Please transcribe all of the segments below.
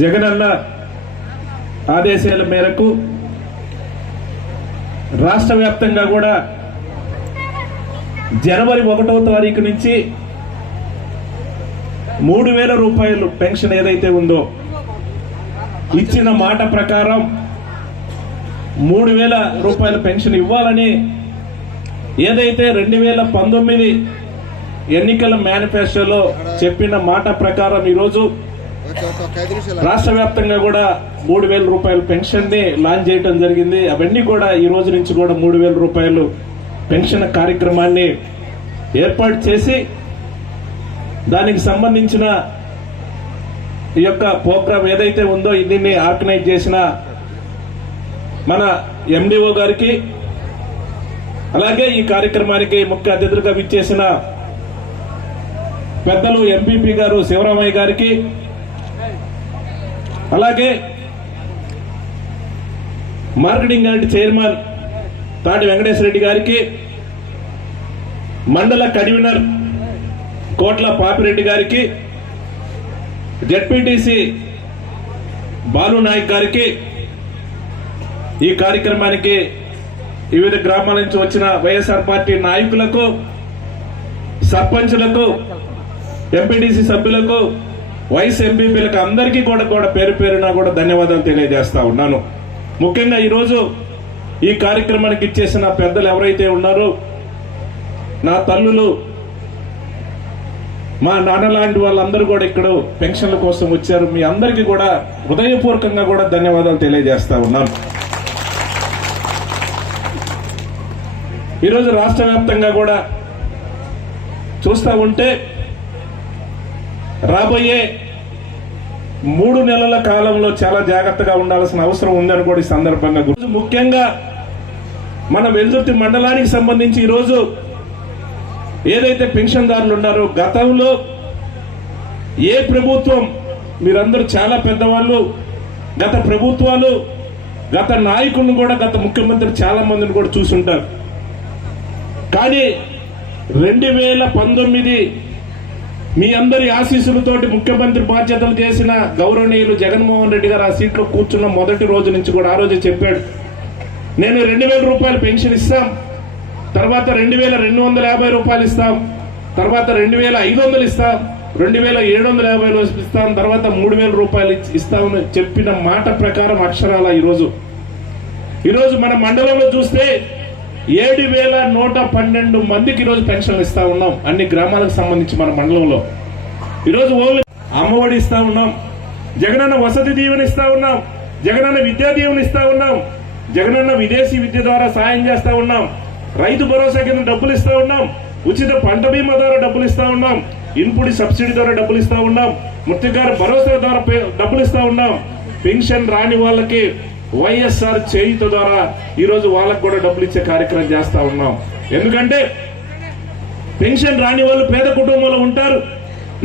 జగనన్న ఆదేశాల మేరకు రాష్ట్ర వ్యాప్తంగా కూడా జనవరి 1వ తారీఖు నుంచి 3,000 రూపాయలు పెన్షన్ ఏదైతే ఉందో ఇచ్చిన మాట ప్రకారం 3,000 రూపాయల పెన్షన్ ఇవ్వాలని ఏదైతే 2019 ఎన్నికల మేనిఫెస్టోలో చెప్పిన మాట ప్రకారం ఈరోజు రాష్ట్ర వ్యాప్తంగా కూడా 3,000 రూపాయల పెన్షన్ ని లాంచ్ చేయడం జరిగింది. అవన్నీ కూడా ఈ రోజు నుంచి కూడా 3,000 రూపాయలు పెన్షన్ కార్యక్రమాన్ని ఏర్పాటు చేసి దానికి సంబంధించిన ఈ యొక్క ప్రోగ్రాం ఏదైతే ఉందో దీన్ని ఆర్గనైజ్ చేసిన మన ఎండిఓ గారికి, అలాగే ఈ కార్యక్రమానికి ముఖ్య అతిథులుగా విచ్చేసిన పెద్దలు ఎంపీపీ గారు శివరామయ్య గారికి, అలాగే మార్కెటింగ్ కమిటీ చైర్మన్ తాటి వెంకటేశ్వర రెడ్డి గారికి, మండల కన్వీనర్ కోట్ల పాపిరెడ్డి గారికి, జెడ్పీటీసీ బాలు నాయక్ గారికి, ఈ కార్యక్రమానికి వివిధ గ్రామాల నుంచి వచ్చిన వైఎస్ఆర్ పార్టీ నాయకులకు, సర్పంచులకు, ఎంపీటీసీ సభ్యులకు, వైస్ ఎంపీపీలకు అందరికీ కూడా పేరు పేరున కూడా ధన్యవాదాలు తెలియజేస్తా ఉన్నాను. ముఖ్యంగా ఈరోజు ఈ కార్యక్రమానికి ఇచ్చేసిన పెద్దలు ఎవరైతే ఉన్నారో, నా తల్లులు, మా నాన్న లాంటి వాళ్ళందరూ కూడా ఇక్కడ పెన్షన్ల కోసం వచ్చారు. మీ అందరికీ కూడా హృదయపూర్వకంగా కూడా ధన్యవాదాలు తెలియజేస్తా ఉన్నాను. ఈరోజు రాష్ట్ర వ్యాప్తంగా కూడా చూస్తా ఉంటే రాబోయే 3 నెలల కాలంలో చాలా జాగ్రత్తగా ఉండాల్సిన అవసరం ఉందని కూడా ఈ సందర్భంగా ముఖ్యంగా మన వెల్దుర్తి మండలానికి సంబంధించి ఈరోజు ఏదైతే పెన్షన్దారులు ఉన్నారో, గతంలో ఏ ప్రభుత్వం, మీరందరూ చాలా పెద్దవాళ్ళు, గత ప్రభుత్వాలు, గత నాయకులను కూడా, గత ముఖ్యమంత్రి చాలా మందిని కూడా చూసుంటారు. కానీ 2019 మీ అందరి ఆశీస్సులతోటి ముఖ్యమంత్రి బాధ్యతలు చేసిన గౌరవనీయులు జగన్మోహన్ రెడ్డి గారు ఆ సీట్లో కూర్చున్న మొదటి రోజు నుంచి కూడా ఆ రోజు చెప్పాడు, నేను 2,000 రూపాయలు పెన్షన్ ఇస్తాం, తర్వాత 2,250 రూపాయలు ఇస్తాం, తర్వాత 2,500 ఇస్తాం, 2,750 ఇస్తాం, తర్వాత 3,000 రూపాయలు ఇస్తామని చెప్పిన మాట ప్రకారం అక్షరాల ఈరోజు మన మండలంలో చూస్తే 7,112 మందికి ఈరోజు పెన్షన్లు ఇస్తా ఉన్నాం. అన్ని గ్రామాలకు సంబంధించి మన మండలంలో ఈరోజు ఓన్లీ అమ్మఒడి ఇస్తా ఉన్నాం, జగనన్న వసతి దీవెన ఇస్తా ఉన్నాం, జగనన్న విద్యా దీవెన ఇస్తా ఉన్నాం, జగనన్న విదేశీ విద్య ద్వారా సాయం చేస్తా ఉన్నాం, రైతు భరోసా కింద డబ్బులు ఇస్తా ఉన్నాం, ఉచిత పంట బీమా ద్వారా డబ్బులు ఇస్తా ఉన్నాం, ఇన్పుడి సబ్సిడీ ద్వారా డబ్బులు ఇస్తా ఉన్నాం, మృతికార భరోసా ద్వారా డబ్బులు ఇస్తా ఉన్నాం, పెన్షన్ రాని వాళ్ళకి వైఎస్ఆర్ చేయుత ద్వారా ఈరోజు వాళ్ళకు కూడా డబ్బులు ఇచ్చే కార్యక్రమం చేస్తా ఉన్నాం. ఎందుకంటే పెన్షన్ రాని వాళ్ళు పేద కుటుంబంలో ఉంటారు.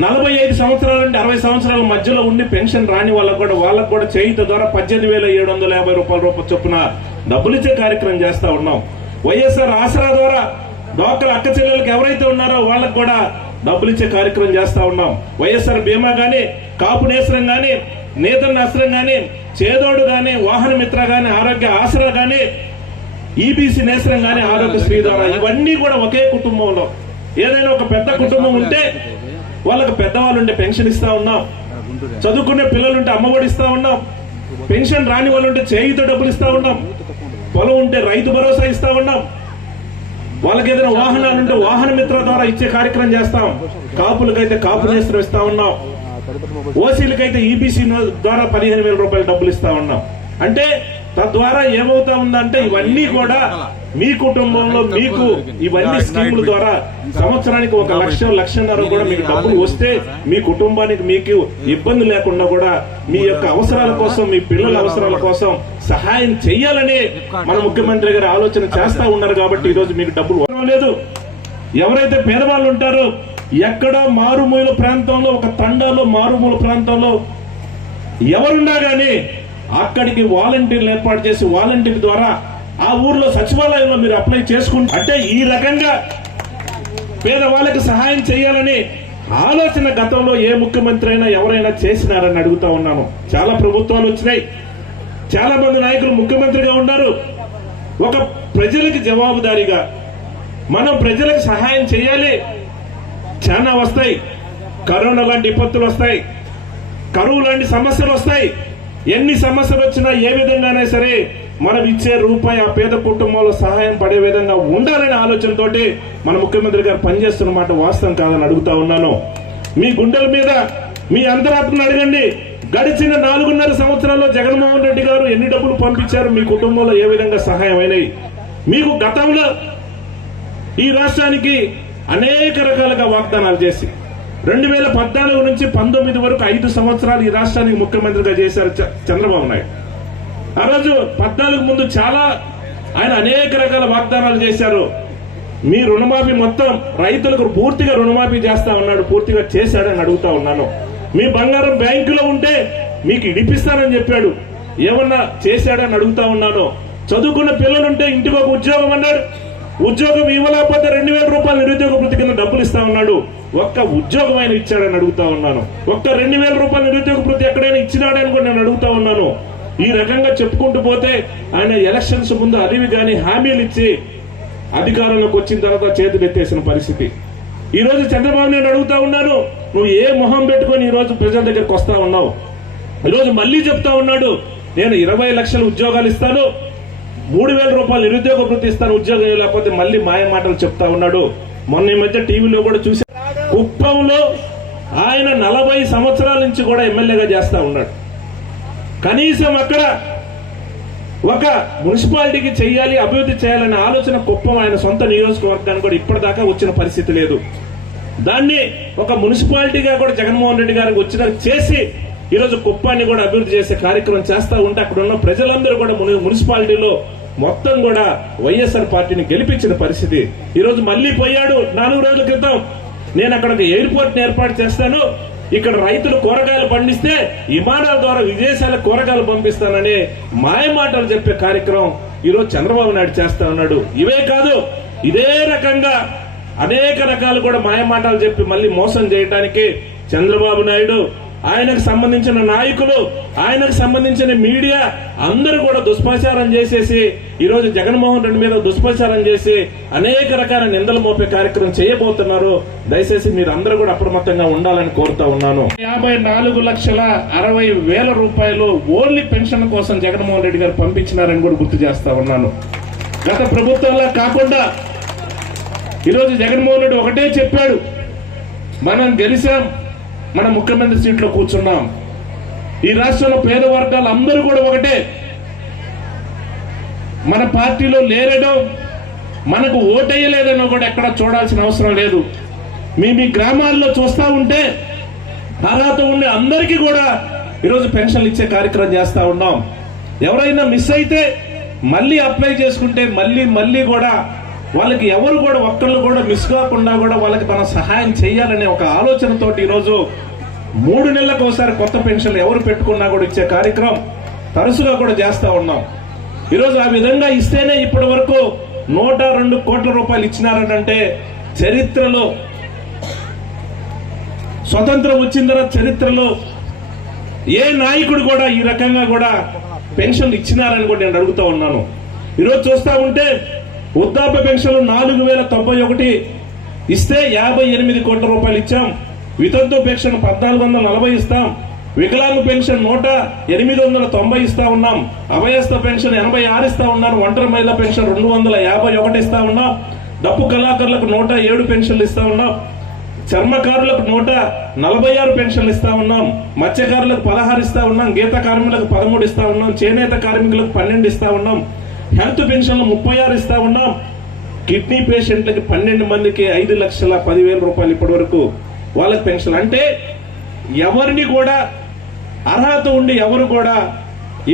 45 సంవత్సరాల నుండి 60 సంవత్సరాల మధ్యలో ఉండి పెన్షన్ రాని వాళ్ళకు కూడా చేయుత ద్వారా 18,750 రూపాయల చొప్పున డబ్బులు ఇచ్చే కార్యక్రమం చేస్తా ఉన్నాం. వైఎస్ఆర్ ఆసరా ద్వారా డాక్టర్ అక్క చెల్లెలకు ఎవరైతే ఉన్నారో వాళ్ళకు కూడా డబ్బులు ఇచ్చే కార్యక్రమం చేస్తా ఉన్నాం. వైఎస్ఆర్ బీమా గానీ, కాపు నేస్త్రం గానీ, నేతన్న నేస్త్రం గానీ, చేదోడు గానీ, వాహన మిత్ర గానీ, ఆరోగ్య ఆసరా గానీ, ఈబీసీ నేస్త్రం గానీ, ఆరోగ్యశ్రీ ద్వారా ఇవన్నీ కూడా ఒకే కుటుంబంలో, ఏదైనా ఒక పెద్ద కుటుంబం ఉంటే వాళ్ళకు పెద్దవాళ్ళు ఉంటే పెన్షన్ ఇస్తా ఉన్నాం, చదువుకునే పిల్లలుంటే అమ్మఒడి ఇస్తా ఉన్నాం, పెన్షన్ రాని వాళ్ళు ఉంటే చేయుత డబ్బులు ఇస్తా ఉన్నాం, పొలం ఉంటే రైతు భరోసా ఇస్తా ఉన్నాం, వాళ్ళకి ఏదైనా వాహనాలుంటే వాహన మిత్ర ద్వారా ఇచ్చే కార్యక్రమం చేస్తాం, కాపులకైతే కాపు నేస్త్రం ఇస్తా ఉన్నాం, ఓసీలకైతే ఈబీసీ ద్వారా 15,000 రూపాయలు డబ్బులు ఇస్తా ఉన్నాం. అంటే తద్వారా ఏమవుతా ఉందంటే ఇవన్నీ కూడా మీ కుటుంబంలో మీకు ఇవన్నీ స్కీముల ద్వారా సంవత్సరానికి 1,00,000-1,50,000 కూడా మీకు డబ్బులు వస్తే మీ కుటుంబానికి మీకు ఇబ్బంది లేకుండా కూడా మీ యొక్క అవసరాల కోసం, మీ పిల్లల అవసరాల కోసం సహాయం చెయ్యాలని మన ముఖ్యమంత్రి గారు ఆలోచన చేస్తా ఉన్నారు. కాబట్టి ఈరోజు మీకు డబ్బులు లేదు. ఎవరైతే పేదవాళ్ళు ఉంటారో, ఎక్కడో మారుమూల ప్రాంతంలో, ఒక తండాలో మారుమూల ప్రాంతంలో ఎవరున్నా గానీ అక్కడికి వాలంటీర్లు ఏర్పాటు చేసి వాలంటీర్ ద్వారా ఆ ఊర్లో సచివాలయంలో మీరు అప్లై చేసుకుంటే, అంటే ఈ రకంగా పేదవాళ్ళకి సహాయం చేయాలని ఆలోచన గతంలో ఏ ముఖ్యమంత్రి అయినా ఎవరైనా చేసినారని అడుగుతా ఉన్నాను. చాలా ప్రభుత్వాలు వచ్చినాయి, చాలా మంది నాయకులు ముఖ్యమంత్రిగా ఉన్నారు. ఒక ప్రజలకు జవాబుదారీగా మనం ప్రజలకు సహాయం చేయాలి. చాలా వస్తాయి, కరోనా లాంటి విపత్తులు వస్తాయి, కరువు లాంటి సమస్యలు వస్తాయి. ఎన్ని సమస్యలు వచ్చినా ఏ విధంగానే సరే మనం ఇచ్చే రూపాయి ఆ పేద కుటుంబంలో సహాయం పడే విధంగా ఉండాలనే ఆలోచనతోటి మన ముఖ్యమంత్రి గారు పనిచేస్తున్నమాట వాస్తవం కాదని అడుగుతా ఉన్నాను. మీ గుండెల మీద మీ అంతరాత్మను అడగండి. గడిచిన 4.5 సంవత్సరాల్లో జగన్మోహన్ రెడ్డి గారు ఎన్ని డబ్బులు పంపించారు, మీ కుటుంబంలో ఏ విధంగా సహాయం అయినాయి? మీకు గతంలో ఈ రాష్ట్రానికి అనేక రకాలుగా వాగ్దానాలు చేసి 2014 నుంచి 19 వరకు 5 సంవత్సరాలు ఈ రాష్ట్రానికి ముఖ్యమంత్రిగా చేశారు చంద్రబాబు నాయుడు. ఆ రోజు 14 ముందు చాలా ఆయన అనేక రకాల వాగ్దానాలు చేశారు. మీ రుణమాఫీ మొత్తం రైతులకు పూర్తిగా రుణమాఫీ చేస్తా ఉన్నాడు, పూర్తిగా చేశాడని అడుగుతా ఉన్నాను. మీ బంగారం బ్యాంకులో ఉంటే మీకు ఇడిపిస్తానని చెప్పాడు, ఏమన్నా చేశాడని అడుగుతా ఉన్నాను. చదువుకున్న పిల్లలుంటే ఇంటికి ఒక ఉద్యోగం అన్నాడు, ఉద్యోగం ఇవ్వలేకపోతే 2,000 రూపాయలు నిరుద్యోగ వృత్తి కింద డబ్బులు ఇస్తా ఉన్నాడు. ఒక్క ఉద్యోగం ఆయన ఇచ్చాడని అడుగుతా ఉన్నాను. ఒక్క 2,000 రూపాయలు నిరుద్యోగ వృత్తి ఎక్కడైనా ఇచ్చినాడని కూడా నేను అడుగుతా ఉన్నాను. ఈ రకంగా చెప్పుకుంటూ పోతే ఆయన ఎలక్షన్స్ ముందు అలివి గాని హామీలు ఇచ్చి అధికారంలోకి వచ్చిన తర్వాత చేతులెత్తేసిన పరిస్థితి. ఈ రోజు చంద్రబాబు నేను అడుగుతా ఉన్నాను, నువ్వు ఏ మొహం పెట్టుకొని ఈ రోజు ప్రజల దగ్గరకు వస్తా ఉన్నావు? ఈ రోజు మళ్ళీ చెప్తా ఉన్నాడు, నేను 20 లక్షల ఉద్యోగాలు ఇస్తాను, 3,000 రూపాయలు నిరుద్యోగ వృత్తి ఇస్తాను, ఉద్యోగం లేకపోతే మళ్ళీ మాయ మాటలు చెప్తా ఉన్నాడు. మొన్న ఈ మధ్య టీవీలో కూడా చూసి కుప్పంలో ఆయన 40 సంవత్సరాల నుంచి కూడా ఎమ్మెల్యేగా చేస్తా ఉన్నాడు. కనీసం అక్కడ ఒక మున్సిపాలిటీకి చేయాలి, అభివృద్ధి చేయాలనే ఆలోచన కుప్పం ఆయన సొంత నియోజకవర్గానికి కూడా ఇప్పటిదాకా వచ్చిన పరిస్థితి లేదు. దాన్ని ఒక మున్సిపాలిటీగా కూడా జగన్మోహన్ రెడ్డి గారికి వచ్చిన చేసి ఈరోజు కుప్పాన్ని కూడా అభివృద్ధి చేసే కార్యక్రమం చేస్తా ఉంటే అక్కడ ఉన్న ప్రజలందరూ కూడా మున్సిపాలిటీలో మొత్తం కూడా వైఎస్ఆర్ పార్టీని గెలిపించిన పరిస్థితి. ఈరోజు మళ్లీ పోయాడు. 4 రోజుల క్రితం నేను అక్కడ ఒక ఎయిర్పోర్ట్ ఏర్పాటు చేస్తాను, ఇక్కడ రైతులు కూరగాయలు పండిస్తే విమానాల ద్వారా విదేశాలకు కూరగాయలు పంపిస్తానని మాయ మాటలు చెప్పే కార్యక్రమం ఈరోజు చంద్రబాబు నాయుడు చేస్తా ఉన్నాడు. ఇవే కాదు, ఇదే రకంగా అనేక రకాలు కూడా మాయ మాటలు చెప్పి మళ్ళీ మోసం చేయడానికి చంద్రబాబు నాయుడు, ఆయనకు సంబంధించిన నాయకులు, ఆయనకు సంబంధించిన మీడియా అందరూ కూడా దుష్ప్రచారం చేసేసి ఈరోజు జగన్మోహన్ రెడ్డి మీద దుష్ప్రచారం చేసి అనేక రకాల నిందలు మోపే కార్యక్రమం చేయబోతున్నారు. దయచేసి మీరు అందరూ కూడా అప్రమత్తంగా ఉండాలని కోరుతా ఉన్నాను. 54,60,000 రూపాయలు ఓన్లీ పెన్షన్ కోసం జగన్మోహన్ రెడ్డి గారు పంపించినారని కూడా గుర్తు చేస్తా ఉన్నాను. గత ప్రభుత్వంలో కాకుండా ఈరోజు జగన్మోహన్ రెడ్డి ఒకటే చెప్పాడు, మనం గెలిచాం, మన ముఖ్యమంత్రి సీట్లో కూర్చున్నాం, ఈ రాష్ట్రంలో పేద వర్గాలు అందరూ కూడా ఒకటే, మన పార్టీలో లేరడం, మనకు ఓటేయలేదనో కూడా ఎక్కడ చూడాల్సిన అవసరం లేదు. మీ గ్రామాల్లో చూస్తా ఉంటే అర్హత ఉండే అందరికీ కూడా ఈరోజు పెన్షన్లు ఇచ్చే కార్యక్రమం చేస్తా ఉన్నాం. ఎవరైనా మిస్ అయితే మళ్ళీ అప్లై చేసుకుంటే మళ్ళీ కూడా వాళ్ళకి ఎవరు కూడా ఒక్కళ్ళు కూడా మిస్ కాకుండా కూడా వాళ్ళకి మనం సహాయం చేయాలనే ఒక ఆలోచనతోటి ఈరోజు 3 నెలలకు ఒకసారి కొత్త పెన్షన్లు ఎవరు పెట్టుకున్నా కూడా ఇచ్చే కార్యక్రమం తరచుగా కూడా చేస్తా ఉన్నాం. ఈరోజు ఆ విధంగా ఇస్తేనే ఇప్పటి వరకు 102 కోట్ల రూపాయలు ఇచ్చినారంటే చరిత్రలో, స్వతంత్రం వచ్చిన తర్వాత చరిత్రలో ఏ నాయకుడు కూడా ఈ రకంగా కూడా పెన్షన్లు ఇచ్చినారని కూడా నేను అడుగుతా ఉన్నాను. ఈరోజు చూస్తా ఉంటే వృద్ధాప్య పెన్షన్లు 4,091 ఇస్తే 58 కోట్ల రూపాయలు ఇచ్చాం. వితంతు పెన్షన్ 1,440 ఇస్తాం. వికలాంగ పెన్షన్ 890 ఇస్తా ఉన్నాం. అభయస్థ పెన్షన్ 86 ఇస్తా ఉన్నాం. ఒంటరి మహిళా పెన్షన్ 251 ఇస్తా ఉన్నాం. డప్పు కళాకారులకు 107 పెన్షన్లు ఇస్తా ఉన్నాం. చర్మకారులకు 146 పెన్షన్లు ఇస్తా ఉన్నాం. మత్స్యకారులకు 16 ఇస్తా ఉన్నాం. గీత కార్మికులకు 13 ఇస్తా ఉన్నాం. చేనేత కార్మికులకు 12 ఇస్తా ఉన్నాం. హెల్త్ పెన్షన్లు 36 ఇస్తా ఉన్నాం. కిడ్నీ పేషెంట్లకి 12 మందికి 5,10,000 రూపాయలు ఇప్పటి వరకు వాళ్ళకి పెన్షన్. అంటే ఎవరిని కూడా అర్హత ఉండి ఎవరు కూడా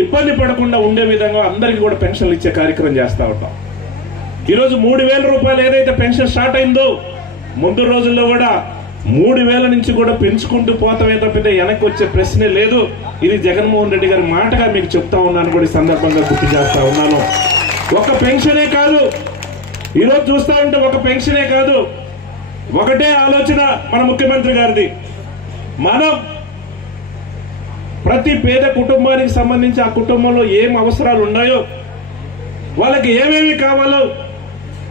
ఇబ్బంది పడకుండా ఉండే విధంగా అందరికీ కూడా పెన్షన్లు ఇచ్చే కార్యక్రమం చేస్తా ఉంటాం. ఈరోజు 3,000 రూపాయలు ఏదైతే పెన్షన్ స్టార్ట్ అయిందో ముందు రోజుల్లో కూడా 3,000 నుంచి కూడా పెంచుకుంటూ పోతామే తప్పితే వెనక్కి వచ్చే ప్రశ్నే లేదు. ఇది జగన్మోహన్ రెడ్డి గారి మాటగా మీకు చెప్తా ఉన్నాను కూడా ఈ సందర్భంగా గుర్తు చేస్తా ఉన్నాను. ఒక పెన్షనే కాదు, ఈరోజు చూస్తా ఉంటే ఒక పెన్షనే కాదు, ఒకటే ఆలోచన మన ముఖ్యమంత్రి గారిది, మనం ప్రతి పేద కుటుంబానికి సంబంధించి ఆ కుటుంబంలో ఏం అవసరాలు ఉన్నాయో, వాళ్ళకి ఏమేమి కావాలో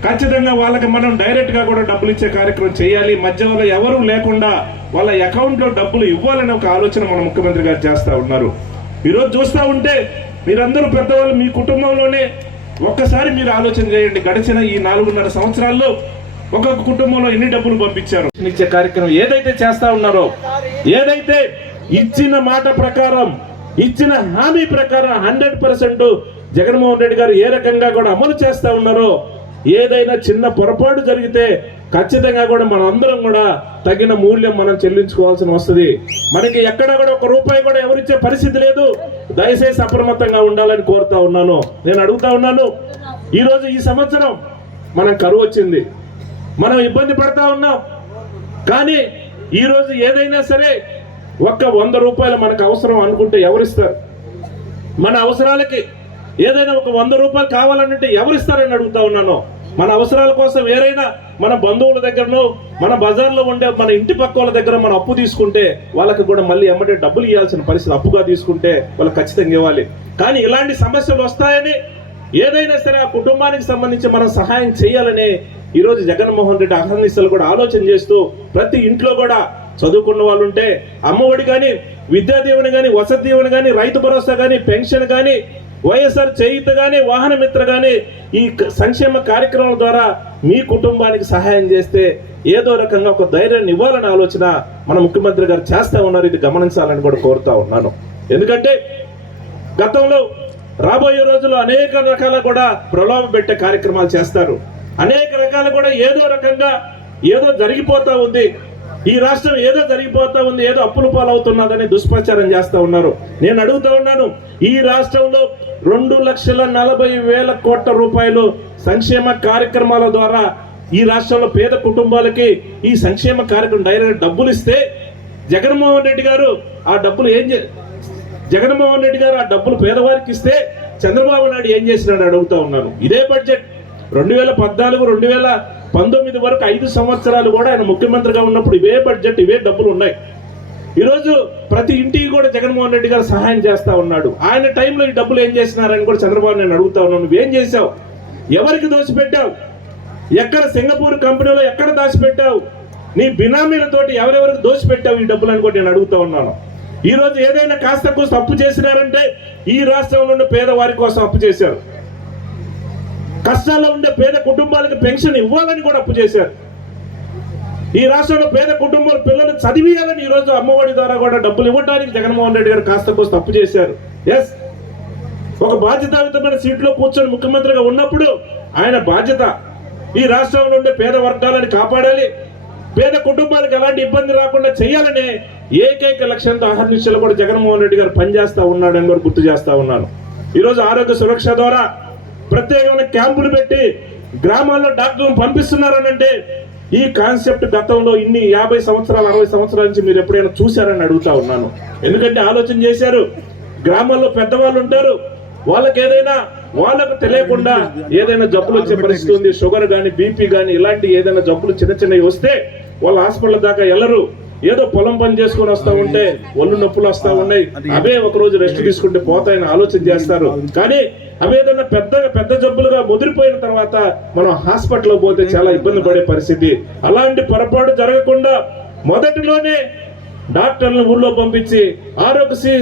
ఖచ్చితంగా వాళ్ళకి మనం డైరెక్ట్ గా కూడా డబ్బులు ఇచ్చే కార్యక్రమం చేయాలి. మధ్యలో ఎవరు లేకుండా వాళ్ళ అకౌంట్ లో డబ్బులు ఇవ్వాలనే ఒక ఆలోచన మన ముఖ్యమంత్రి గారు చేస్తా ఉన్నారు. ఈరోజు చూస్తా ఉంటే మీరందరూ పెద్దవాళ్ళు మీ కుటుంబంలోనే ఒక్కసారి మీరు ఆలోచన చేయండి, గడిచిన ఈ 4.5 సంవత్సరాల్లో ఒక్కొక్క కుటుంబంలో ఎన్ని డబ్బులు పంపించారు. ఇచ్చే కార్యక్రమం ఏదైతే చేస్తా ఉన్నారో, ఏదైతే ఇచ్చిన మాట ప్రకారం, ఇచ్చిన హామీ ప్రకారం 100% జగన్మోహన్ రెడ్డి గారు ఏ రకంగా కూడా అమలు చేస్తా ఉన్నారో, ఏదైనా చిన్న పొరపాటు జరిగితే ఖచ్చితంగా కూడా మనం అందరం కూడా తగిన మూల్యం మనం చెల్లించుకోవాల్సి వస్తుంది. మనకి ఎక్కడ కూడా ఒక రూపాయి కూడా ఎవరిచ్చే పరిస్థితి లేదు. దయచేసి అప్రమత్తంగా ఉండాలని కోరుతా ఉన్నాను. నేను అడుగుతా ఉన్నాను, ఈరోజు ఈ సంవత్సరం మనం కరువు వచ్చింది, మనం ఇబ్బంది పడతా ఉన్నాం. కానీ ఈరోజు ఏదైనా సరే ఒక్క 100 రూపాయలు మనకు అవసరం అనుకుంటే ఎవరిస్తారు? మన అవసరాలకి ఏదైనా ఒక 100 రూపాయలు కావాలంటే ఎవరిస్తారని అడుగుతా ఉన్నాను. మన అవసరాల కోసం ఏరైనా మన బంధువుల దగ్గరనో, మన బజార్లో ఉండే మన ఇంటి పక్క వాళ్ళ దగ్గర మనం అప్పు తీసుకుంటే వాళ్ళకి కూడా మళ్ళీ ఎమ్మటే డబ్బులు ఇవ్వాల్సిన పరిస్థితి, అప్పుగా తీసుకుంటే వాళ్ళకి ఖచ్చితంగా ఇవ్వాలి. కానీ ఇలాంటి సమస్యలు వస్తాయని ఏదైనా సరే ఆ కుటుంబానికి సంబంధించి మనం సహాయం చేయాలని ఈరోజు జగన్మోహన్ రెడ్డి అహర్నిశలు కూడా ఆలోచన చేస్తూ ప్రతి ఇంట్లో కూడా చదువుకున్న వాళ్ళు ఉంటే అమ్మఒడి కానీ, విద్యా దీవెన కానీ, వసతి దీవెన కానీ, రైతు భరోసా కానీ, పెన్షన్ కానీ, వైఎస్ఆర్ చేయూత కానీ, వాహన మిత్ర కానీ, ఈ సంక్షేమ కార్యక్రమాల ద్వారా మీ కుటుంబానికి సహాయం చేస్తే ఏదో రకంగా ఒక ధైర్యాన్ని ఇవ్వాలనే ఆలోచన మన ముఖ్యమంత్రి గారు చేస్తా ఉన్నారు. ఇది గమనించాలని కూడా కోరుతా ఉన్నాను. ఎందుకంటే గతంలో రాబోయే రోజుల్లో అనేక రకాల కూడా ప్రలోభ పెట్టే కార్యక్రమాలు చేస్తారు. అనేక రకాల కూడా ఏదో రకంగా ఏదో జరిగిపోతా ఉంది, ఈ రాష్ట్రం ఏదో జరిగిపోతా ఉంది, ఏదో అప్పుల పాలవుతున్నదని దుష్ప్రచారం చేస్తా ఉన్నారు. నేను అడుగుతా ఉన్నాను, ఈ రాష్ట్రంలో 2,40,000 కోట్ల రూపాయలు సంక్షేమ కార్యక్రమాల ద్వారా ఈ రాష్ట్రంలో పేద కుటుంబాలకి ఈ సంక్షేమ కార్యక్రమం డైరెక్ట్ డబ్బులు ఇస్తే జగన్మోహన్ రెడ్డి గారు ఆ డబ్బులు జగన్మోహన్ రెడ్డి గారు ఆ డబ్బులు పేదవారికి ఇస్తే చంద్రబాబు నాయుడు ఏం చేసినాడు అడుగుతా ఉన్నాను. ఇదే బడ్జెట్ 2014, 2019 వరకు 5 సంవత్సరాలు కూడా ఆయన ముఖ్యమంత్రిగా ఉన్నప్పుడు ఇవే బడ్జెట్, ఇవే డబ్బులు ఉన్నాయి. ఈరోజు ప్రతి ఇంటికి కూడా జగన్మోహన్ రెడ్డి గారు సహాయం చేస్తా ఉన్నాడు. ఆయన టైంలో ఈ డబ్బులు ఏం చేసినారని కూడా చంద్రబాబు నేను అడుగుతా ఉన్నాను. నువ్వేం చేశావు? ఎవరికి దోచిపెట్టావు? ఎక్కడ సింగపూర్ కంపెనీలో ఎక్కడ దాచిపెట్టావు? నీ బినామీలతోటి ఎవరెవరికి దోచిపెట్టావు ఈ డబ్బులు అని కూడా నేను అడుగుతా ఉన్నాను. ఈ రోజు ఏదైనా కాస్త కోస్త అప్పు చేసినారంటే ఈ రాష్ట్రంలో ఉన్న పేదవారి కోసం అప్పు చేశారు. కష్టాల్లో ఉండే పేద కుటుంబాలకు పెన్షన్ ఇవ్వాలని కూడా అప్పు చేశారు. ఈ రాష్ట్రంలో పేద కుటుంబాల పిల్లలు చదివియాలని ఈ రోజు అమ్మఒడి ద్వారా కూడా డబ్బులు ఇవ్వడానికి జగన్మోహన్ రెడ్డి గారు కాస్త కోస్త అప్పు చేశారు. ఎస్, ఒక బాధ్యతాయుతమైన సీట్లో కూర్చొని ముఖ్యమంత్రిగా ఉన్నప్పుడు ఆయన బాధ్యత ఈ రాష్ట్రంలో ఉండే పేద వర్గాలను కాపాడాలి, పేద కుటుంబాలకు ఎలాంటి ఇబ్బంది రాకుండా చేయాలనే ఏకైక లక్ష్యంతో అహర్నిశలు కూడా జగన్మోహన్ రెడ్డి గారు పనిచేస్తా ఉన్నాడని కూడా గుర్తు చేస్తా ఉన్నాను. ఈరోజు ఆరోగ్య సురక్ష ద్వారా ప్రత్యేకమైన క్యాంపులు పెట్టి గ్రామాల్లో డాక్టర్లను పంపిస్తున్నారనంటే ఈ కాన్సెప్ట్ గతంలో ఇన్ని 50 సంవత్సరాలు 60 సంవత్సరాల నుంచి మీరు ఎప్పుడైనా చూశారని అడుగుతా ఉన్నాను. ఎందుకంటే ఆలోచన చేశారు, గ్రామాల్లో పెద్దవాళ్ళు ఉంటారు, వాళ్ళకి ఏదైనా వాళ్ళకు తెలియకుండా ఏదైనా జబ్బులు వచ్చే పరిస్థితి ఉంది, షుగర్ కానీ, బీపీ కానీ, ఇలాంటి ఏదైనా జబ్బులు చిన్నవి వస్తే వాళ్ళ హాస్పిటల్ దాకా వెళ్ళరు. ఏదో పొలం పని చేసుకొని వస్తా ఉంటే ఒళ్ళు నొప్పులు వస్తా ఉన్నాయి, అవే ఒక రోజు రెస్ట్ తీసుకుంటే పోతాయని ఆలోచన చేస్తారు. కానీ అవేదన్నా పెద్ద జబ్బులుగా ముదిరిపోయిన తర్వాత మనం హాస్పిటల్లో పోతే చాలా ఇబ్బంది పడే పరిస్థితి. అలాంటి పొరపాటు జరగకుండా మొదటిలోనే డాక్టర్లను ఊళ్ళో పంపించి ఆరోగ్యశ్రీ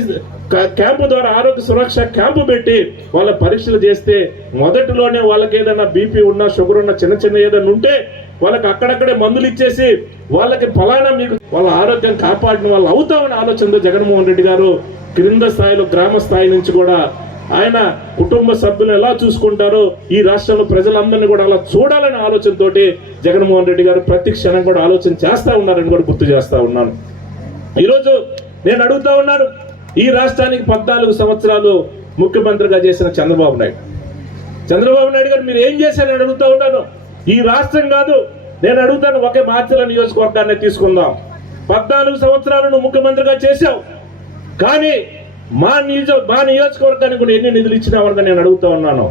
క్యాంపు ద్వారా ఆరోగ్య సురక్ష క్యాంపు పెట్టి వాళ్ళ పరీక్షలు చేస్తే మొదటిలోనే వాళ్ళకి ఏదైనా బీపీ ఉన్నా, షుగర్ ఉన్నా, చిన్న ఏదైనా ఉంటే వాళ్ళకి అక్కడక్కడే మందులు ఇచ్చేసి వాళ్ళకి ఫలానా మీకు వాళ్ళ ఆరోగ్యం కాపాడిన వాళ్ళు అవుతామని ఆలోచనతో జగన్మోహన్ రెడ్డి గారు క్రింద స్థాయిలో గ్రామ స్థాయి నుంచి కూడా ఆయన కుటుంబ సభ్యులు ఎలా చూసుకుంటారో ఈ రాష్ట్రంలో ప్రజలందరినీ కూడా అలా చూడాలనే ఆలోచనతోటి జగన్మోహన్ రెడ్డి గారు ప్రతి క్షణం కూడా ఆలోచన చేస్తా ఉన్నారని కూడా గుర్తు చేస్తా ఉన్నాను. ఈరోజు నేను అడుగుతా ఉన్నాను, ఈ రాష్ట్రానికి 14 సంవత్సరాలు ముఖ్యమంత్రిగా చేసిన చంద్రబాబు నాయుడు గారు మీరు ఏం చేశారని అడుగుతా ఉన్నాను. ఈ రాష్ట్రం కాదు, నేను అడుగుతాను, ఒకే మార్చల నియోజకవర్గాన్ని తీసుకుందాం. 14 సంవత్సరాలు నువ్వు ముఖ్యమంత్రిగా చేశావు, కానీ మా నియోజకవర్గానికి కూడా ఎన్ని నిధులు ఇచ్చినావని నేను అడుగుతా ఉన్నాను.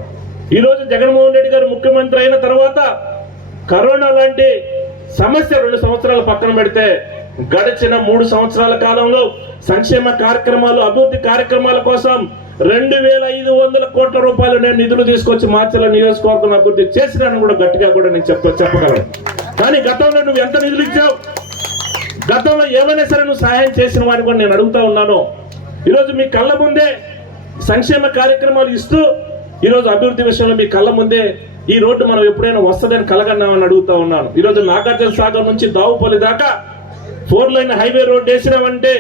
ఈరోజు జగన్మోహన్ రెడ్డి గారు ముఖ్యమంత్రి అయిన తర్వాత కరోనా లాంటి సమస్య 2 సంవత్సరాలు పక్కన పెడితే గడిచిన 3 సంవత్సరాల కాలంలో సంక్షేమ కార్యక్రమాలు, అభివృద్ధి కార్యక్రమాల కోసం 2500 కోట్ల రూపాయలు నేను నిధులు తీసుకొచ్చి మార్చల నియోజకవర్గం అభివృద్ధి చేసినాను కూడా గట్టిగా కూడా నేను చెప్పగలను. కానీ గతంలో నువ్వు ఎంత నిధులు ఇచ్చావు, గతంలో ఏమైనా సరే నువ్వు సహాయం చేసిన వాడిని కూడా నేను అడుగుతా ఉన్నాను. ఈరోజు మీ కళ్ళ ముందే సంక్షేమ కార్యక్రమాలు ఇస్తూ ఈరోజు అభివృద్ధి విషయంలో మీ కళ్ళ ముందే ఈ రోడ్డు మనం ఎప్పుడైనా వస్తుందని కలగన్నామని అడుగుతా ఉన్నాను. ఈరోజు నాగార్జున సాగర్ నుంచి దావుపల్లి దాకా 4 లైన్ హైవే రోడ్డు వేసినామంటే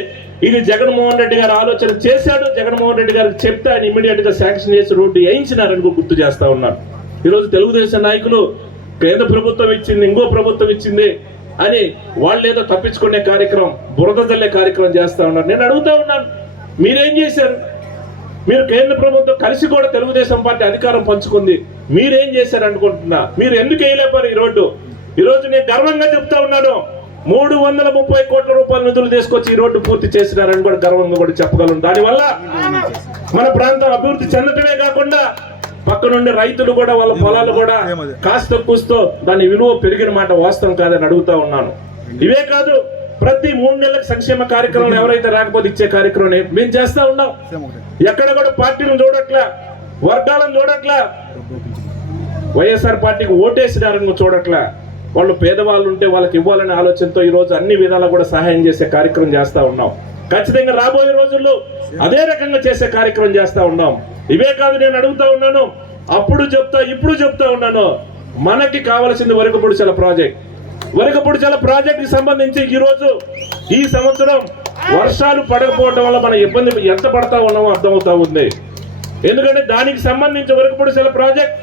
ఇది జగన్మోహన్ రెడ్డి గారు ఆలోచన చేశాడు. జగన్మోహన్ రెడ్డి గారికి చెప్తే ఆయన ఇమీడియట్ గా శాంక్షన్ చేసి రోడ్డు వేయించినారని గుర్తు చేస్తా ఉన్నారు. ఈరోజు తెలుగుదేశం నాయకులు కేంద్ర ప్రభుత్వం ఇచ్చింది, ఇంకో ప్రభుత్వం ఇచ్చింది అని వాళ్ళు ఏదో తప్పించుకునే కార్యక్రమం, బురద జల్లే కార్యక్రమం చేస్తా ఉన్నారు. నేను అడుగుతా ఉన్నాను, మీరేం చేశారు? మీరు కేంద్ర ప్రభుత్వం కలిసి కూడా తెలుగుదేశం పార్టీ అధికారం పంచుకుంది, మీరేం చేశారు అనుకుంటున్నా? మీరు ఎందుకు వేయలేపారు ఈ రోడ్డు? ఈరోజు నేను గర్వంగా చెప్తా ఉన్నాను, 330 కోట్ల రూపాయల నిధులు తీసుకొచ్చి ఈ రోడ్డు పూర్తి చేసినారని కూడా గర్వంగా కూడా చెప్పగలను. దానివల్ల మన ప్రాంతం అభివృద్ధి చెందటమే కాకుండా పక్కనుండే రైతులు కూడా వాళ్ళ పొలాలు కూడా కాస్త కూస్తో దాని విలువ పెరిగిన మాట వాస్తవం కాదని అడుగుతా ఉన్నాను. ఇవే కాదు, ప్రతి 3 నెలలకు సంక్షేమ కార్యక్రమాలు ఎవరైతే రాకపోతే ఇచ్చే కార్యక్రమం మేము చేస్తా ఉన్నాం. ఎక్కడ కూడా పార్టీలను చూడట్లా, వర్గాలను చూడట్లా, వైఎస్ఆర్ పార్టీకి ఓటేసినారని చూడట్లా. వాళ్ళు పేదవాళ్ళు ఉంటే వాళ్ళకి ఇవ్వాలనే ఆలోచనతో ఈ రోజు అన్ని విధాలా కూడా సహాయం చేసే కార్యక్రమం చేస్తా ఉన్నాం. ఖచ్చితంగా రాబోయే రోజుల్లో అదే రకంగా చేసే కార్యక్రమం చేస్తా ఉన్నాం. ఇవే కాదు, నేను అడుగుతా ఉన్నాను, అప్పుడు చెప్తా ఇప్పుడు చెప్తా ఉన్నాను, మనకి కావాల్సింది వరకపుడిచెల ప్రాజెక్ట్. వరకపుడిచెల ప్రాజెక్ట్ కి సంబంధించి ఈ సంవత్సరం వర్షాలు పడకపోవడం వల్ల మన ఇబ్బంది ఎంత పడతా ఉన్నామో అర్థమవుతా ఉంది. ఎందుకంటే దానికి సంబంధించి వరకపుడిచెల ప్రాజెక్ట్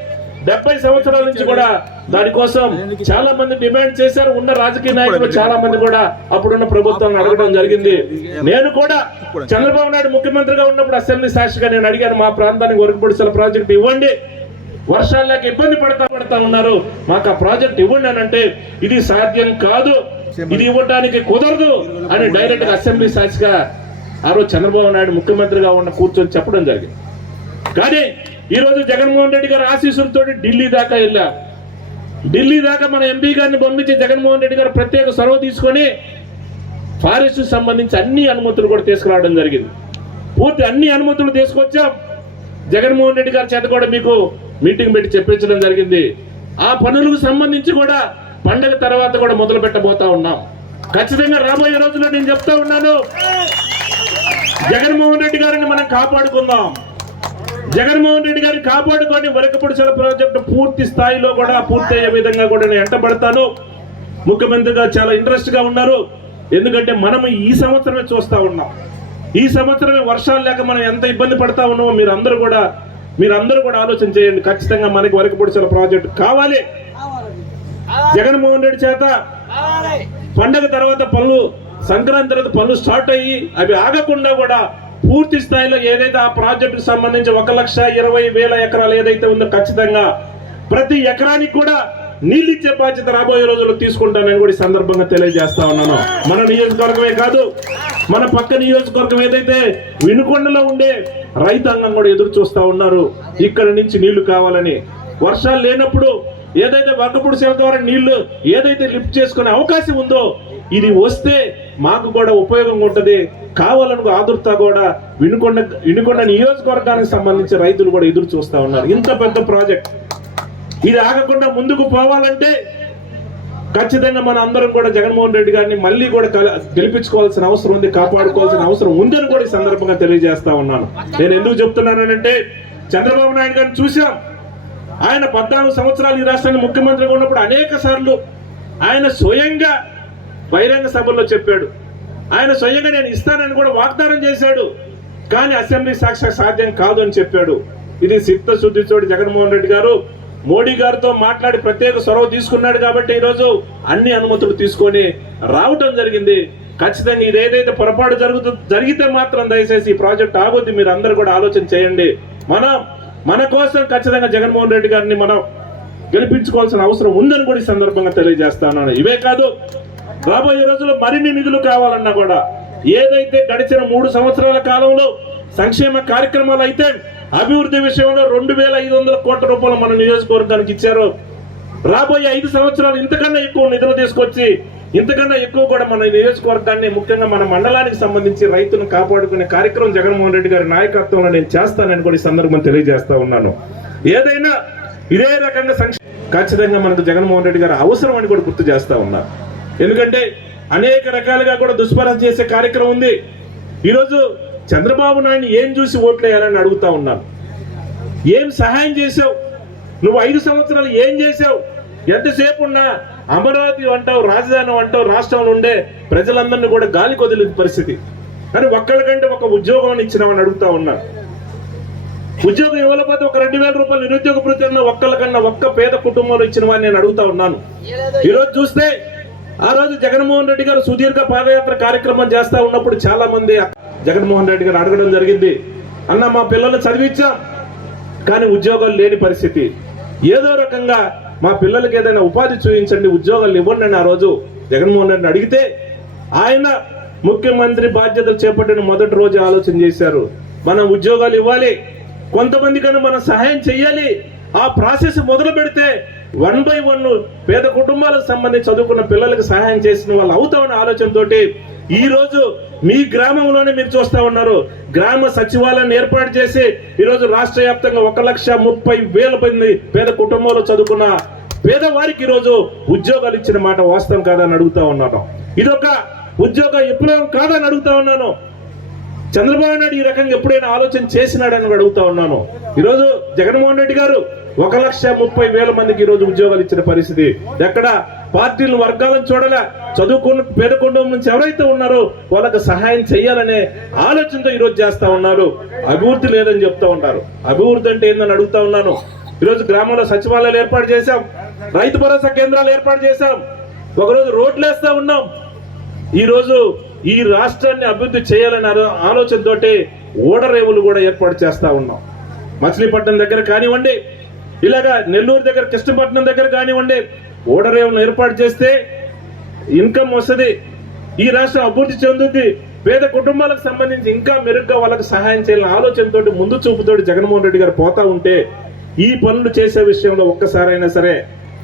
70 సంవత్సరాల నుంచి కూడా దానికోసం చాలా మంది డిమాండ్ చేశారు. ఉన్న రాజకీయ నాయకులు చాలా మంది కూడా అప్పుడున్న ప్రభుత్వాన్ని అడగడం జరిగింది. నేను కూడా చంద్రబాబు నాయుడు ముఖ్యమంత్రిగా ఉన్నప్పుడు అసెంబ్లీ సాక్షిగా నేను అడిగాను, మా ప్రాంతానికి వరకపుడిచెల ప్రాజెక్ట్ ఇవ్వండి, వర్షాలు లేక ఇబ్బంది పడతా ఉన్నారు, మాకు ఆ ప్రాజెక్ట్ ఇవ్వండి అని అంటే ఇది సాధ్యం కాదు, ఇది ఇవ్వడానికి కుదరదు అని డైరెక్ట్ గా అసెంబ్లీ సాక్షిగా ఆ రోజు చంద్రబాబు నాయుడు ముఖ్యమంత్రిగా ఉన్న కూర్చొని చెప్పడం జరిగింది. కానీ ఈ రోజు జగన్మోహన్ రెడ్డి గారు ఆశీస్సులతో ఢిల్లీ దాకా వెళ్ళా. ఢిల్లీ దాకా మన ఎంపీ గారిని పంపించి జగన్మోహన్ రెడ్డి గారు ప్రత్యేక చొరవ తీసుకొని ఫారెస్ట్ సంబంధించి అన్ని అనుమతులు కూడా తీసుకురావడం జరిగింది. పూర్తి అన్ని అనుమతులు తీసుకొచ్చాం. జగన్మోహన్ రెడ్డి గారి చేత కూడా మీకు మీటింగ్ పెట్టి చెప్పించడం జరిగింది. ఆ పనులకు సంబంధించి కూడా పండగ తర్వాత కూడా మొదలు పెట్టబోతా ఉన్నాం. ఖచ్చితంగా రాబోయే రోజుల్లో నేను చెప్తా ఉన్నాను, జగన్మోహన్ రెడ్డి గారిని మనం కాపాడుకుందాం. జగన్మోహన్ రెడ్డి గారిని కాపాడుకొని వరకపుడిచెల ప్రాజెక్టు పూర్తి స్థాయిలో కూడా పూర్తి అయ్యే విధంగా కూడా నేను ఎంటబడతాను. ముఖ్యమంత్రిగా చాలా ఇంట్రెస్ట్ గా ఉన్నారు. ఎందుకంటే మనం ఈ సంవత్సరమే చూస్తా ఉన్నాం, ఈ సంవత్సరమే వర్షాలు లేక మనం ఎంత ఇబ్బంది పడతా ఉన్నామో మీరందరూ కూడా ఆలోచన చేయండి. ఖచ్చితంగా మనకి వరకపుడిచెల ప్రాజెక్టు కావాలి. జగన్మోహన్ రెడ్డి చేత పండగ తర్వాత పనులు, సంక్రాంతి తర్వాత పనులు స్టార్ట్ అయ్యి అవి ఆగకుండా కూడా పూర్తి స్థాయిలో ఏదైతే ఆ ప్రాజెక్టుకు సంబంధించి 1,20,000 ఎకరాలు ఏదైతే ఉందో ఖచ్చితంగా ప్రతి ఎకరానికి కూడా నీళ్ళు ఇచ్చే బాధ్యత రాబోయే రోజుల్లో తీసుకుంటానని కూడా ఈ సందర్భంగా తెలియజేస్తా ఉన్నాను. మన నియోజకవర్గమే కాదు, మన పక్క నియోజకవర్గం ఏదైతే వినుకొండలో ఉండే రైతాంగం కూడా ఎదురు చూస్తా ఉన్నారు. ఇక్కడ నుంచి నీళ్లు కావాలని, వర్షాలు లేనప్పుడు ఏదైతే వరకపుడిచెల ద్వారా నీళ్లు ఏదైతే లిఫ్ట్ చేసుకునే అవకాశం ఉందో ఇది వస్తే మాకు కూడా ఉపయోగంగా ఉంటుంది. కావాలను ఆదుర్త కూడా వినుకొండ నియోజకవర్గానికి సంబంధించి రైతులు కూడా ఎదురు చూస్తా ఉన్నారు. ఇంత పెద్ద ప్రాజెక్ట్ ఇది ఆగకుండా ముందుకు పోవాలంటే ఖచ్చితంగా మన అందరం కూడా జగన్మోహన్ రెడ్డి గారిని మళ్ళీ కూడా గెలిపించుకోవాల్సిన అవసరం ఉంది, కాపాడుకోవాల్సిన అవసరం ఉందని కూడా ఈ సందర్భంగా తెలియజేస్తా ఉన్నాను. నేను ఎందుకు చెప్తున్నానంటే చంద్రబాబు నాయుడు గారిని చూసాం. ఆయన 14 సంవత్సరాలు ఈ రాష్ట్రానికి ముఖ్యమంత్రిగా ఉన్నప్పుడు అనేక సార్లు ఆయన స్వయంగా బహిరంగ సభల్లో చెప్పాడు, ఆయన స్వయంగా నేను ఇస్తానని కూడా వాగ్దానం చేశాడు. కానీ అసెంబ్లీ సాక్షి సాధ్యం కాదు అని చెప్పాడు. ఇది చిత్తశుద్ధితోటి జగన్మోహన్ రెడ్డి గారు మోడీ గారితో మాట్లాడి ప్రత్యేక చొరవ తీసుకున్నాడు కాబట్టి ఈరోజు అన్ని అనుమతులు తీసుకొని రావటం జరిగింది. ఖచ్చితంగా ఇది ఏదైతే పొరపాటు జరిగితే మాత్రం దయచేసి ఈ ప్రాజెక్ట్ ఆగొద్దు. మీరు అందరూ కూడా ఆలోచన చేయండి. మన కోసం ఖచ్చితంగా జగన్మోహన్ రెడ్డి గారిని మనం గెలిపించుకోవాల్సిన అవసరం ఉందని కూడా ఈ సందర్భంగా తెలియజేస్తాను. ఇవే కాదు, రాబోయే రోజుల్లో మరిన్ని నిధులు కావాలన్నా కూడా ఏదైతే గడిచిన 3 సంవత్సరాల కాలంలో సంక్షేమ కార్యక్రమాలు అయితే అభివృద్ధి విషయంలో 2,500 కోట్ల రూపాయలు మన నియోజకవర్గానికి ఇచ్చారు. రాబోయే 5 సంవత్సరాలు ఇంతకన్నా ఎక్కువ నిధులు తీసుకొచ్చి ఇంతకన్నా ఎక్కువ కూడా మన నియోజకవర్గాన్ని, ముఖ్యంగా మన మండలానికి సంబంధించి రైతులను కాపాడుకునే కార్యక్రమం జగన్మోహన్ రెడ్డి గారి నాయకత్వంలో నేను చేస్తానని కూడా ఈ సందర్భంగా తెలియజేస్తా ఉన్నాను. ఏదైనా ఇదే రకంగా ఖచ్చితంగా మనకు జగన్మోహన్ రెడ్డి గారు అవసరం అని కూడా గుర్తు చేస్తా ఉన్నారు. ఎందుకంటే అనేక రకాలుగా కూడా దుష్ప్రచారం చేసే కార్యక్రమం ఉంది. ఈరోజు చంద్రబాబు నాయుడు ఏం చూసి ఓట్లు వేయాలని అడుగుతా ఉన్నాను. ఏం సహాయం చేసావు నువ్వు? 5 సంవత్సరాలు ఏం చేసావు? ఎంతసేపు ఉన్నా అమరావతి అంటావు, రాజధాని అంటావు, రాష్ట్రంలో ఉండే ప్రజలందరినీ కూడా గాలి కొదిలే పరిస్థితి. కానీ ఒక్కళ్ళకంటే ఒక ఉద్యోగం ఇచ్చినామని అడుగుతా ఉన్నా. ఉద్యోగం ఇవ్వలేకపోతే ఒక 2,000 రూపాయలు నిరుద్యోగ భృతి ఒక్కళ్ళకన్నా ఒక్క పేద కుటుంబంలో ఇచ్చిన వాడిని నేను అడుగుతా ఉన్నాను. ఈరోజు చూస్తే ఆ రోజు జగన్మోహన్ రెడ్డి గారు సుదీర్ఘ పాదయాత్ర కార్యక్రమం చేస్తా ఉన్నప్పుడు చాలా మంది జగన్మోహన్ రెడ్డి గారు అడగడం జరిగింది, అన్న మా పిల్లలు చదివించాం కానీ ఉద్యోగాలు లేని పరిస్థితి, ఏదో రకంగా మా పిల్లలకి ఏదైనా ఉపాధి చూపించండి, ఉద్యోగాలు ఇవ్వండి అని ఆ రోజు జగన్మోహన్ రెడ్డిని అడిగితే ఆయన ముఖ్యమంత్రి బాధ్యతలు చేపట్టిన మొదటి రోజు ఆలోచన చేశారు, మనం ఉద్యోగాలు ఇవ్వాలి, కొంతమందికన్నా మనం సహాయం చెయ్యాలి. ఆ ప్రాసెస్ మొదలు పెడితే 1 by 1 పేద కుటుంబాలకు సంబంధించి చదువుకున్న పిల్లలకు సహాయం చేసిన వాళ్ళు అవుతామనే ఆలోచనతోటి ఈ రోజు మీ గ్రామంలోనే మీరు చూస్తా ఉన్నారు, గ్రామ సచివాలయాన్ని ఏర్పాటు చేసి ఈరోజు రాష్ట్ర వ్యాప్తంగా 1,30,000 మంది పేద కుటుంబంలో చదువుకున్న పేదవారికి ఈరోజు ఉద్యోగాలు ఇచ్చిన మాట వాస్తవం కాదని అడుగుతా ఉన్నాను. ఇదొక ఉద్యోగ విప్లవం కాదని అడుగుతా ఉన్నాను. చంద్రబాబు నాయుడు ఈ రకంగా ఎప్పుడైనా ఆలోచన చేసినాడని అడుగుతా ఉన్నాను. ఈరోజు జగన్మోహన్ రెడ్డి గారు 1,30,000 మందికి ఈరోజు ఉద్యోగాలు ఇచ్చిన పరిస్థితి. ఎక్కడ పార్టీలు వర్గాలను చూడలే, చదువుకున్న పేద కుటుంబం నుంచి ఎవరైతే ఉన్నారో వాళ్ళకి సహాయం చేయాలనే ఆలోచనతో ఈరోజు చేస్తా ఉన్నారు. అభివృద్ధి లేదని చెప్తా ఉన్నారు. అభివృద్ధి అంటే ఏందని అడుగుతా ఉన్నాను. ఈరోజు గ్రామంలో సచివాలయాలు ఏర్పాటు చేశాం, రైతు భరోసా కేంద్రాలు ఏర్పాటు చేశాం, ఒకరోజు రోడ్లు వేస్తా ఉన్నాం. ఈరోజు ఈ రాష్ట్రాన్ని అభివృద్ధి చేయాలనే ఆలోచనతోటి ఓడరేవులు కూడా ఏర్పాటు చేస్తా ఉన్నాం. మచిలీపట్నం దగ్గర కానివ్వండి, ఇలాగా నెల్లూరు దగ్గర, కృష్ణపట్నం దగ్గర కానివ్వండి, ఓడరేవులను ఏర్పాటు చేస్తే ఇన్కమ్ వస్తుంది, ఈ రాష్ట్రం అభివృద్ధి చెందుతుంది, పేద కుటుంబాలకు సంబంధించి ఇంకా మెరుగ్గా వాళ్ళకి సహాయం చేయాలనే ఆలోచనతోటి ముందు చూపుతోటి జగన్మోహన్ రెడ్డి గారు పోతా ఉంటే ఈ పనులు చేసే విషయంలో ఒక్కసారైనా సరే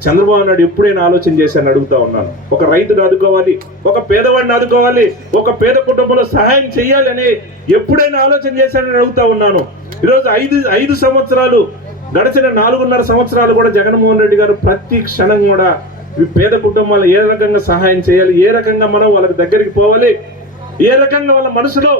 చంద్రబాబు నాయుడు ఎప్పుడైనా ఆలోచన చేశాను అడుగుతా ఉన్నాను. ఒక రైతును ఆదుకోవాలి, ఒక పేదవాడిని ఆదుకోవాలి, ఒక పేద కుటుంబంలో సహాయం చేయాలి అని ఎప్పుడైనా ఆలోచన చేశానని అడుగుతా ఉన్నాను. ఈరోజు 5 సంవత్సరాలు గడిచిన 4.5 సంవత్సరాలు కూడా జగన్మోహన్ రెడ్డి గారు ప్రతి క్షణం కూడా పేద కుటుంబాలు ఏ రకంగా సహాయం చేయాలి, ఏ రకంగా మనం వాళ్ళకి దగ్గరికి పోవాలి, ఏ రకంగా వాళ్ళ మనసులో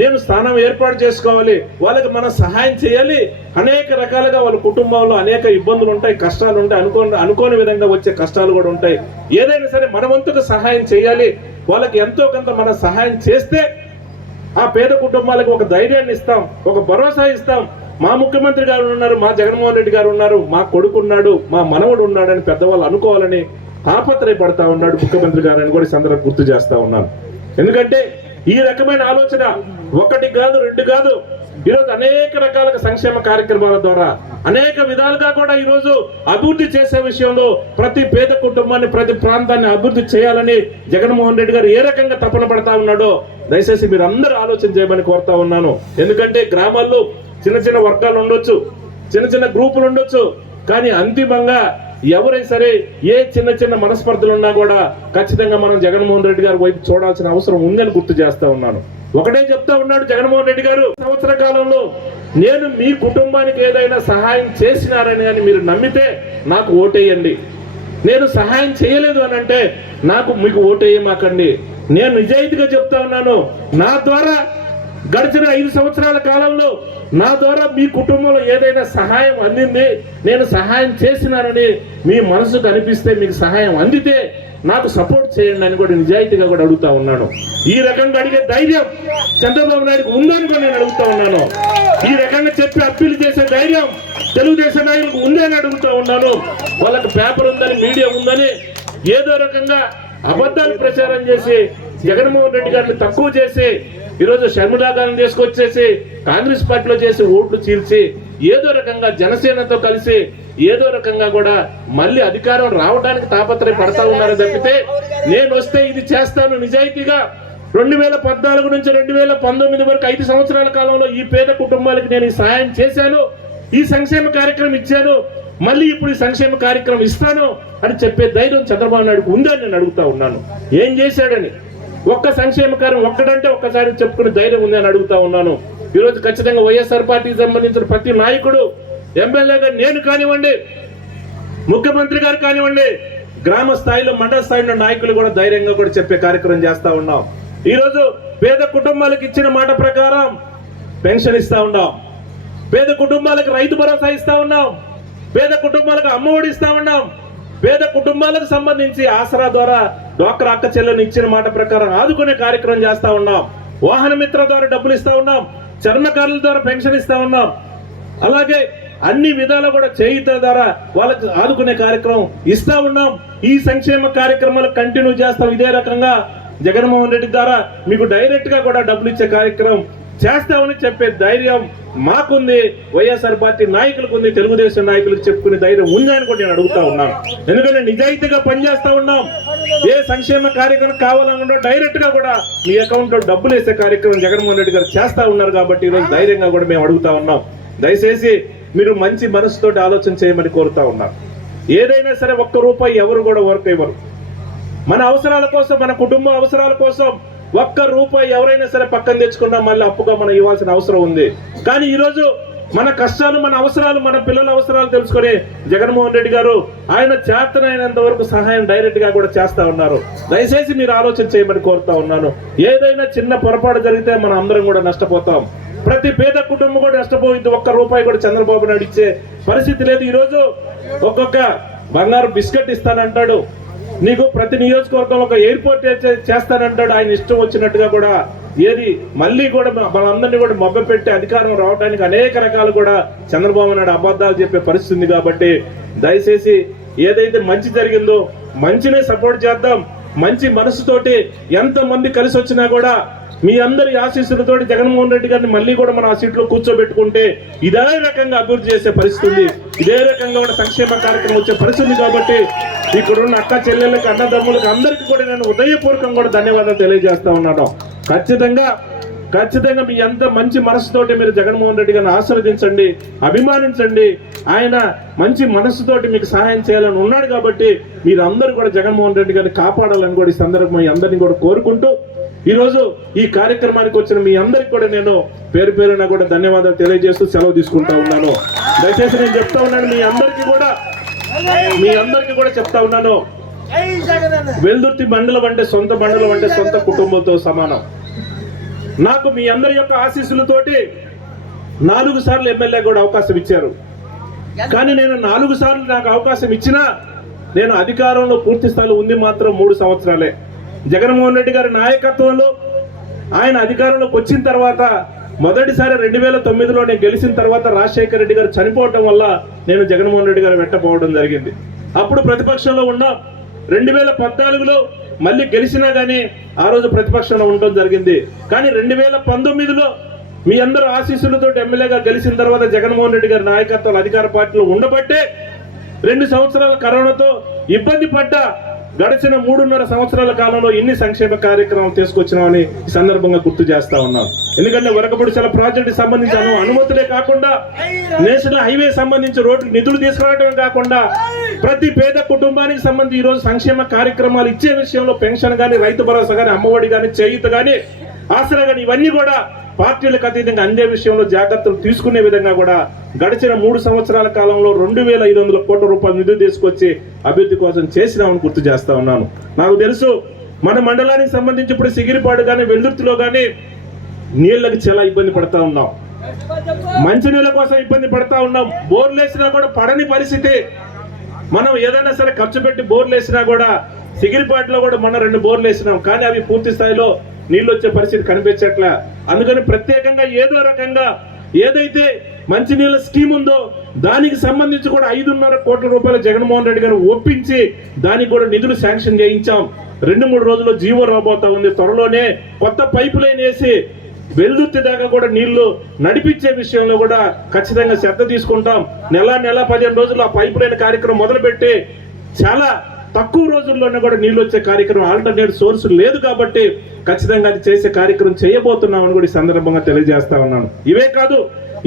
నేను స్థానం ఏర్పాటు చేసుకోవాలి, వాళ్ళకి మనం సహాయం చేయాలి. అనేక రకాలుగా వాళ్ళ కుటుంబంలో అనేక ఇబ్బందులు ఉంటాయి, కష్టాలు ఉంటాయి, అనుకోని విధంగా వచ్చే కష్టాలు కూడా ఉంటాయి. ఏదైనా సరే మన వంతుగా సహాయం చేయాలి. వాళ్ళకి ఎంతో కొంత మనం సహాయం చేస్తే ఆ పేద కుటుంబాలకు ఒక ధైర్యాన్ని ఇస్తాం, ఒక భరోసా ఇస్తాం. మా ముఖ్యమంత్రి గారు ఉన్నారు, మా జగన్మోహన్ రెడ్డి గారు ఉన్నారు, మా కొడుకు ఉన్నాడు, మా మనవడు ఉన్నాడని పెద్దవాళ్ళు అనుకోవాలని తాపత్రయపడతా ఉన్నాడు ముఖ్యమంత్రి గారు అని కూడా ఈ సందర్భంగా గుర్తు చేస్తా ఉన్నాను. ఎందుకంటే ఈ రకమైన ఆలోచన 1 కాదు 2 కాదు, ఈరోజు అనేక రకాల సంక్షేమ కార్యక్రమాల ద్వారా అనేక విధాలుగా కూడా ఈరోజు అభివృద్ధి చేసే విషయంలో ప్రతి పేద కుటుంబాన్ని, ప్రతి ప్రాంతాన్ని అభివృద్ధి చేయాలని జగన్మోహన్ రెడ్డి గారు ఏ రకంగా తపన పడతా ఉన్నాడో దయచేసి మీరు అందరూ ఆలోచన చేయమని కోరుతా ఉన్నాను. ఎందుకంటే గ్రామాల్లో చిన్న చిన్న వర్గాలు ఉండొచ్చు, చిన్న చిన్న గ్రూపులు ఉండొచ్చు, కానీ అంతిమంగా ఎవరైనా సరే ఏ చిన్న చిన్న మనస్పర్ధలు ఉన్నా కూడా ఖచ్చితంగా మనం జగన్మోహన్ రెడ్డి గారి వైపు చూడాల్సిన అవసరం ఉందని గుర్తు చేస్తా ఉన్నాను. ఒకటే చెప్తా ఉన్నాడు జగన్మోహన్ రెడ్డి గారు, సంవత్సర కాలంలో నేను మీ కుటుంబానికి ఏదైనా సహాయం చేసినారని అని మీరు నమ్మితే నాకు ఓటేయండి, నేను సహాయం చేయలేదు అని అంటే మీకు ఓటేయమాకండి. నేను నిజాయితీగా చెప్తా ఉన్నాను, నా ద్వారా గడిచిన 5 సంవత్సరాల కాలంలో నా ద్వారా మీ కుటుంబంలో ఏదైనా సహాయం అందింది, నేను సహాయం చేసినానని మీ మనసుకు అనిపిస్తే, మీకు సహాయం అందితే నాకు సపోర్ట్ చేయండి అని కూడా నిజాయితీగా కూడా అడుగుతా ఉన్నాను. ఈ రకంగా అడిగే ధైర్యం చంద్రబాబు నాయుడుకు ఉందని కూడా నేను అడుగుతా ఉన్నాను. ఈ రకంగా చెప్పి అప్పీల్ చేసే ధైర్యం తెలుగుదేశం నాయకులకు ఉందని అడుగుతా ఉన్నాను. వాళ్ళకి పేపర్ ఉందని, మీడియా ఉందని ఏదో రకంగా అబద్ధాలు ప్రచారం చేసి జగన్మోహన్ రెడ్డి గారిని తక్కువ చేసి ఈరోజు షర్మిలా గారిని తీసుకొచ్చేసి కాంగ్రెస్ పార్టీలో చేసి ఓట్లు చీల్చి ఏదో రకంగా జనసేనతో కలిసి ఏదో రకంగా కూడా మళ్ళీ అధికారం రావడానికి తాపత్రయ పడతా ఉన్నారు తప్పితే నేను వస్తే ఇది చేస్తాను నిజాయితీగా 2014 నుంచి 2019 వరకు 5 సంవత్సరాల కాలంలో ఈ పేద కుటుంబాలకు నేను సహాయం చేశాను, ఈ సంక్షేమ కార్యక్రమం ఇచ్చాను, మళ్ళీ ఇప్పుడు ఈ సంక్షేమ కార్యక్రమం ఇస్తాను అని చెప్పే ధైర్యం చంద్రబాబు నాయుడుకు ఉందని నేను అడుగుతా ఉన్నాను. ఏం చేశాడని ఒక్క సంక్షేమ కార్యం ఒక్కడంటే ఒక్కసారి చెప్పుకునే ధైర్యం ఉందని అడుగుతా ఉన్నాను. ఈరోజు ఖచ్చితంగా వైఎస్ఆర్ పార్టీకి సంబంధించిన ప్రతి నాయకుడు, ఎమ్మెల్యేగా నేను కానివ్వండి, ముఖ్యమంత్రి గారు కానివ్వండి, గ్రామ స్థాయిలో మండల స్థాయిలో నాయకులు కూడా ధైర్యంగా కూడా చెప్పే కార్యక్రమం చేస్తా ఉన్నాం. ఈరోజు పేద కుటుంబాలకు ఇచ్చిన మాట ప్రకారం పెన్షన్ ఇస్తా ఉన్నాం, పేద కుటుంబాలకు రైతు భరోసా ఇస్తా ఉన్నాం, పేద కుటుంబాలకు అమ్మఒడి ఇస్తా ఉన్నాం, పేద కుటుంబాలకు సంబంధించి ఆసరా ద్వారా డ్వాక్రా అక్క చెల్లెలను ఇచ్చిన మాట ప్రకారం ఆదుకునే కార్యక్రమం చేస్తా ఉన్నాం, వాహన మిత్ర ద్వారా డబ్బులు ఇస్తా ఉన్నాం, చర్మకారుల ద్వారా పెన్షన్ ఇస్తా ఉన్నాం. అలాగే అన్ని విధాలు కూడా చేయుత ద్వారా వాళ్ళకి ఆదుకునే కార్యక్రమం ఇస్తా ఉన్నాం. ఈ సంక్షేమ కార్యక్రమాలు కంటిన్యూ చేస్తాం. ఇదే రకంగా జగన్మోహన్ రెడ్డి ద్వారా మీకు డైరెక్ట్ గా కూడా డబ్బులు ఇచ్చే కార్యక్రమం చేస్తామని చెప్పే ధైర్యం మాకుంది, వైఎస్ఆర్ పార్టీ నాయకులకు ఉంది, తెలుగుదేశం నాయకులకు చెప్పుకునే ధైర్యం ఉందా అని కూడా నేను అడుగుతా ఉన్నాను. ఎందుకంటే నిజాయితీగా పనిచేస్తా ఉన్నాం. ఏ సంక్షేమ కార్యక్రమం కావాలన్నా డైరెక్ట్ గా కూడా మీ అకౌంట్ లో డబ్బులు వేసే కార్యక్రమం జగన్మోహన్ రెడ్డి గారు చేస్తా ఉన్నారు. కాబట్టి ఈరోజు ధైర్యంగా కూడా మేము అడుగుతా ఉన్నాం. దయచేసి మీరు మంచి మనసుతోటి ఆలోచన చేయమని కోరుతా ఉన్నారు. ఏదైనా సరే ఒక్క రూపాయి ఎవరు కూడా వర్క్ ఇవ్వరు. మన అవసరాల కోసం, మన కుటుంబ అవసరాల కోసం ఒక్క రూపాయి ఎవరైనా సరే పక్కన తెచ్చుకున్నా మళ్ళీ అప్పుగా మనం ఇవ్వాల్సిన అవసరం ఉంది. కానీ ఈరోజు మన కష్టాలు, మన అవసరాలు, మన పిల్లల అవసరాలు తెలుసుకొని జగన్మోహన్ రెడ్డి గారు ఆయన చేతనైనంత వరకు సహాయం డైరెక్ట్ గా కూడా చేస్తా ఉన్నారు. దయచేసి మీరు ఆలోచన చేయమని కోరుతా ఉన్నాను. ఏదైనా చిన్న పొరపాటు జరిగితే మనం అందరం కూడా నష్టపోతాం. ప్రతి పేద కుటుంబం కూడా నష్టపోయింది. ఒక్క రూపాయి కూడా చంద్రబాబు నాయుడు ఇచ్చే పరిస్థితి లేదు. ఈరోజు ఒక్కొక్క బంగారు బిస్కెట్ ఇస్తానంటాడు, నీకు ప్రతి నియోజకవర్గంలో ఒక ఎయిర్పోర్ట్ చేస్తానంటాడు. ఆయన ఇష్టం వచ్చినట్టుగా కూడా ఏది మళ్ళీ కూడా మనందరినీ కూడా మభ్యపెట్టి అధికారం రావడానికి అనేక రకాలు కూడా చంద్రబాబు నాయుడు అబద్ధాలు చెప్పే పరిస్థితి ఉంది. కాబట్టి దయచేసి ఏదైతే మంచి జరిగిందో మంచినే సపోర్ట్ చేద్దాం. మంచి మనసుతోటి ఎంతమంది కలిసి వచ్చినా కూడా మీ అందరి ఆశీస్సులతోటి జగన్మోహన్ రెడ్డి గారిని మళ్ళీ కూడా మనం ఆ సీట్లో కూర్చోబెట్టుకుంటే ఇదే రకంగా అభివృద్ధి చేసే పరిస్థితి ఉంది, ఇదే రకంగా కూడా సంక్షేమ కార్యక్రమం వచ్చే పరిస్థితి. కాబట్టి ఇక్కడున్న అక్క చెల్లెళ్ళకి, అన్నదమ్ములకు అందరికీ కూడా నేను హృదయపూర్వకంగా కూడా ధన్యవాదాలు తెలియజేస్తా ఉన్నాను. ఖచ్చితంగా మీ ఎంత మంచి మనసుతోటి మీరు జగన్మోహన్ రెడ్డి గారిని ఆశీర్వదించండి, అభిమానించండి. ఆయన మంచి మనసుతోటి మీకు సహాయం చేయాలని ఉన్నాడు. కాబట్టి మీరందరూ కూడా జగన్మోహన్ రెడ్డి గారిని కాపాడాలని కూడా ఈ సందర్భం మీ అందరినీ కూడా కోరుకుంటూ ఈరోజు ఈ కార్యక్రమానికి వచ్చిన మీ అందరికి కూడా నేను పేరు పేరున కూడా ధన్యవాదాలు తెలియజేస్తూ సెలవు తీసుకుంటా ఉన్నాను. దయచేసి నేను చెప్తా ఉన్నాను, మీ అందరికీ కూడా చెప్తా ఉన్నాను, వెల్దుర్తి మండలం అంటే సొంత మండలం అంటే సొంత కుటుంబంతో సమానం. నాకు మీ అందరి యొక్క ఆశీస్సులతోటి 4 సార్లు ఎమ్మెల్యే కూడా అవకాశం ఇచ్చారు. కానీ నేను 4 సార్లు నాకు అవకాశం ఇచ్చినా నేను అధికారంలో పూర్తి స్థాయిలో ఉంది మాత్రం 3 సంవత్సరాలే. జగన్మోహన్ రెడ్డి గారి నాయకత్వంలో ఆయన అధికారంలోకి వచ్చిన తర్వాత మొదటిసారి 2009లో నేను గెలిచిన తర్వాత రాజశేఖర రెడ్డి గారు చనిపోవడం వల్ల నేను జగన్మోహన్ రెడ్డి గారు వెంటపోవడం జరిగింది. అప్పుడు ప్రతిపక్షంలో ఉన్నాం. 2014లో మళ్ళీ గెలిచినా కానీ ఆ రోజు ప్రతిపక్షంలో ఉండడం జరిగింది. కానీ 2019లో మీ అందరూ ఆశీస్సులతో ఎమ్మెల్యేగా గెలిచిన తర్వాత జగన్మోహన్ రెడ్డి గారి నాయకత్వం అధికార పార్టీలో ఉండబట్టే 2 సంవత్సరాల కరోనాతో ఇబ్బంది పడ్డ గడిచిన 3.5 సంవత్సరాల కాలంలో ఎన్ని సంక్షేమ కార్యక్రమాలు తీసుకొచ్చినామని ఈ సందర్భంగా గుర్తు చేస్తా ఉన్నాం. ఎందుకంటే వరకబొడిసెల ప్రాజెక్టు సంబంధించిన అనుమతులే కాకుండా నేషనల్ హైవే సంబంధించి రోడ్డు నిధులు తీసుకురావడమే కాకుండా ప్రతి పేద కుటుంబానికి సంబంధించి ఈ రోజు సంక్షేమ కార్యక్రమాలు ఇచ్చే విషయంలో పెన్షన్ గానీ, రైతు భరోసా గానీ, అమ్మఒడి గానీ, చేయూత గానీ, ఆసరా గానీ ఇవన్నీ కూడా పార్టీలకు అతీతంగా అందే విషయంలో జాగ్రత్తలు తీసుకునే విధంగా కూడా గడిచిన 3 సంవత్సరాల కాలంలో 2,500 కోట్ల రూపాయలు నిధులు తీసుకొచ్చి అభివృద్ధి కోసం చేసినామని గుర్తు చేస్తా ఉన్నాను. నాకు తెలుసు మన మండలానికి సంబంధించి ఇప్పుడు సిగిరిపాడు కానీ, వెల్దుర్తిలో కానీ నీళ్ళకి చాలా ఇబ్బంది పడతా ఉన్నాం, మంచినీళ్ళ కోసం ఇబ్బంది పడతా ఉన్నాం. బోర్లు వేసినా కూడా పడని పరిస్థితి. మనం ఏదైనా సరే ఖర్చు పెట్టి బోర్లు వేసినా కూడా సిగిరిపాటులో కూడా మనం 2 బోర్లు వేసినాం, కానీ అవి పూర్తి స్థాయిలో నీళ్ళు వచ్చే పరిస్థితి కనిపించట్లే. అందుకని ప్రత్యేకంగా ఏదో రకంగా ఏదైతే మంచినీళ్ళ స్కీమ్ ఉందో దానికి సంబంధించి కూడా 5.5 కోట్ల రూపాయలు జగన్మోహన్ రెడ్డి గారు ఒప్పించి దానికి కూడా నిధులు శాంక్షన్ చేయించాం. 2-3 రోజుల్లో జీవో రాబోతా ఉంది. త్వరలోనే కొత్త పైపు లైన్ వేసి వెల్దుర్తి దాకా కూడా నీళ్లు నడిపించే విషయంలో కూడా ఖచ్చితంగా శ్రద్ధ తీసుకుంటాం. నెల 15 రోజుల్లో ఆ పైపు లైన్ కార్యక్రమం మొదలుపెట్టి చాలా తక్కువ రోజుల్లోనే కూడా నీళ్ళు వచ్చే కార్యక్రమం, ఆల్టర్నేట్ సోర్స్ లేదు కాబట్టి ఖచ్చితంగా అది చేసే కార్యక్రమం చేయబోతున్నామని కూడా ఈ సందర్భంగా తెలియజేస్తా ఉన్నాను. ఇవే కాదు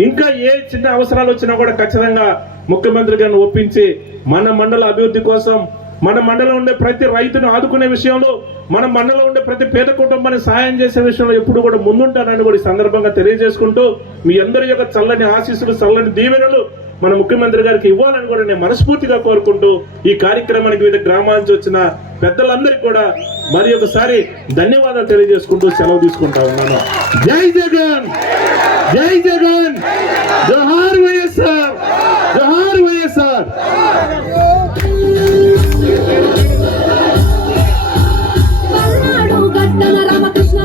ఇంకా ఏ చిన్న అవసరాలు వచ్చినా కూడా ఖచ్చితంగా ముఖ్యమంత్రి గారిని ఒప్పించి మన మండల అభివృద్ధి కోసం, మన మండలం ఉండే ప్రతి రైతును ఆదుకునే విషయంలో, మన మండలం ఉండే ప్రతి పేద కుటుంబాన్ని సహాయం చేసే విషయంలో ఎప్పుడు కూడా ముందుంటానని కూడా ఈ సందర్భంగా తెలియజేసుకుంటూ, మీ అందరి యొక్క చల్లని ఆశీస్సులు, చల్లని దీవెనలు మన ముఖ్యమంత్రి గారికి ఇవ్వాలని కూడా నేను మనస్ఫూర్తిగా కోరుకుంటూ, ఈ కార్యక్రమానికి వివిధ గ్రామాల నుంచి వచ్చిన పెద్దలందరికీ కూడా మరి ఒకసారి ధన్యవాదాలు తెలియజేసుకుంటూ సెలవు తీసుకుంటా ఉన్నాను. జై జగన్, జై జగన్, జోహార్ వైఎస్ఆర్, జోహార్ వైఎస్ఆర్. రామకృష్ణ